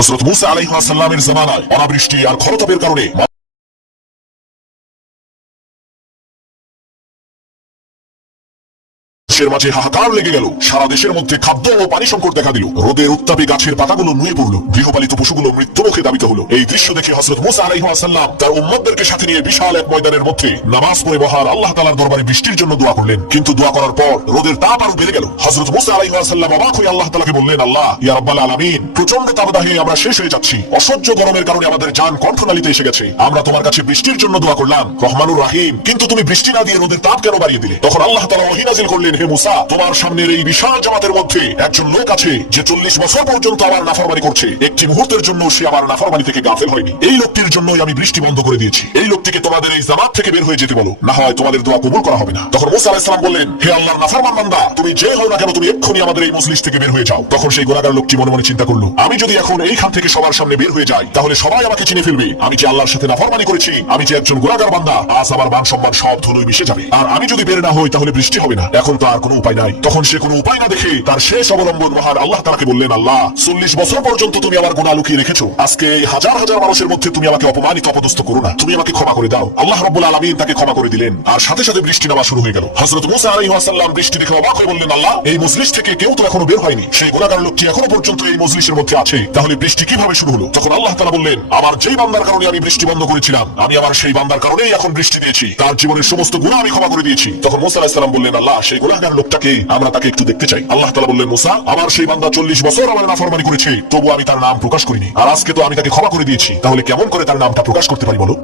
হযরত মূসা আলাইহিস সালামের জামানায় অনাবৃষ্টি আর খরতাপের কারণে দেশের মাঝে হাহাকার লেগে গেল। সারা দেশের মধ্যে খাদ্য ও পানি সংকট দেখা দিল। রোদের উত্তাপে গাছের পাতাগুলো নুয়ে পড়ল, গৃহপালিত পশুগুলো মৃত্যুমুখে দাবিত হলো। এই দৃশ্য দেখে হযরত মূসা আলাইহিস সালাম তার উম্মতদেরকে সাথে নিয়ে বিশাল এক ময়দানের মধ্যে নামাজ পড়ে মহান আল্লাহ তাআলার দরবারে বৃষ্টির জন্য দোয়া করলেন। কিন্তু দোয়া করার পর রোদের তাপ আরো বেড়ে গেল। হযরত মূসা আলাইহিস সালাম অবাক হয়ে আল্লাহ তাআলাকে বললেন, আল্লাহ ইয়া রাব্বাল আলামিন, প্রচন্ড তাপদাহে আমরা শেষ হয়ে যাচ্ছি। অসহ্য গরমের কারণে আমাদের জান কণ্ঠনালীতে এসে গেছে। আমরা তোমার কাছে বৃষ্টির জন্য দোয়া করলাম, রহমানুর রহিম, কিন্তু তুমি বৃষ্টি না দিয়ে রোদের তাপ কেন বাড়িয়ে দিলে? তখন আল্লাহ তাআলা ওহী নাযিল করলেন, হে মূসা, তোমার সামনের এই বিশাল জামাতের মধ্যে একজন লোক আছে যে 40 বছর পর্যন্ত আমার নাফরমানি করছে। একটি মুহূর্তের জন্য সে আমার নাফরমানি থেকে গাফেল হয়নি। এই লোকটির জন্যই আমি বৃষ্টি বন্ধ করে দিয়েছি। এই লোকটিকে তোমাদের এই জামাত থেকে বের হয়ে যেতে বলো, না হয় তোমাদের দোয়া কবুল করা হবে না। তখন মূসা আলাইহিস সালাম বললেন, হে আল্লাহর নাফরমান বান্দা, তুমি যে হও না কেন, তুমি এক্ষুনি আমাদের এই মজলিস থেকে বের হয়ে যাও। তখন সেই গুনাহগার লোকটি মনে মনে চিন্তা করলো, আমি যদি এখন এইখান থেকে সবার সামনে বের হয়ে যাই তাহলে সবাই আমাকে চিনে ফেলবে। আমি যে আল্লাহর সাথে নাফরমানি করেছি, আমি যে একজন গুনাহগার বান্দা, আজ আমার মান সম্মান সব ধুলোয় মিশে যাবে। আর আমি যদি বের না হই তাহলে বৃষ্টি হবে না। এখন তো আর কোনো উপায় নাই। তখন সে কোনো উপায় না দেখে তার শেষ অবলম্বন মহান আল্লাহ তাআলাকে বললেন, আল্লাহ, 40 বছর পর্যন্ত তুমি আমার গুনাহ লুকিয়ে রেখেছো। আজকে এই হাজার হাজার মানুষের মধ্যে তুমি আমাকে অপমানিত অপদস্থ করো না, তুমি আমাকে ক্ষমা করে দাও। আল্লাহ রাব্বুল আলামিন তাকে ক্ষমা করে দিলেন আর সাথে সাথে বৃষ্টি নামা শুরু হয়ে গেল। হযরত মূসা আলাইহিস সালাম বৃষ্টি দেখে অবাক হয়ে বললেন, আল্লাহ, এই মজলিস থেকে কেউ তো এখনো বের হয়নি। সেই গুনাহগার লোকটি এখনো পর্যন্ত এই মজলিসের মধ্যে আছে, তাহলে বৃষ্টি কিভাবে শুরু হলো? তখন আল্লাহ তাআলা বললেন, আমার যেই বান্দার কারণে আমি বৃষ্টি বন্ধ করেছিলাম, আমি আমার সেই বান্দার কারণেই এখন বৃষ্টি দিয়েছি। তার জীবনের সমস্ত গুনাহ আমি ক্ষমা করে দিয়েছি। তখন মূসা আলাইহিস সালাম বললেন, আল্লাহ, সেই গুনাহগার লোকটাকে আমরা তাকে একটু দেখতে চাই। আল্লাহ তাআলা বললেন, মূসা, আমার সেই বান্দা 40 বছর আমার নাফরমানি করেছে, তবু আমি তার নাম প্রকাশ করিনি। আর আজকে তো আমি তাকে ক্ষমা করে দিয়েছি, তাহলে কেমন করে তার নামটা প্রকাশ করতে পারি বলো?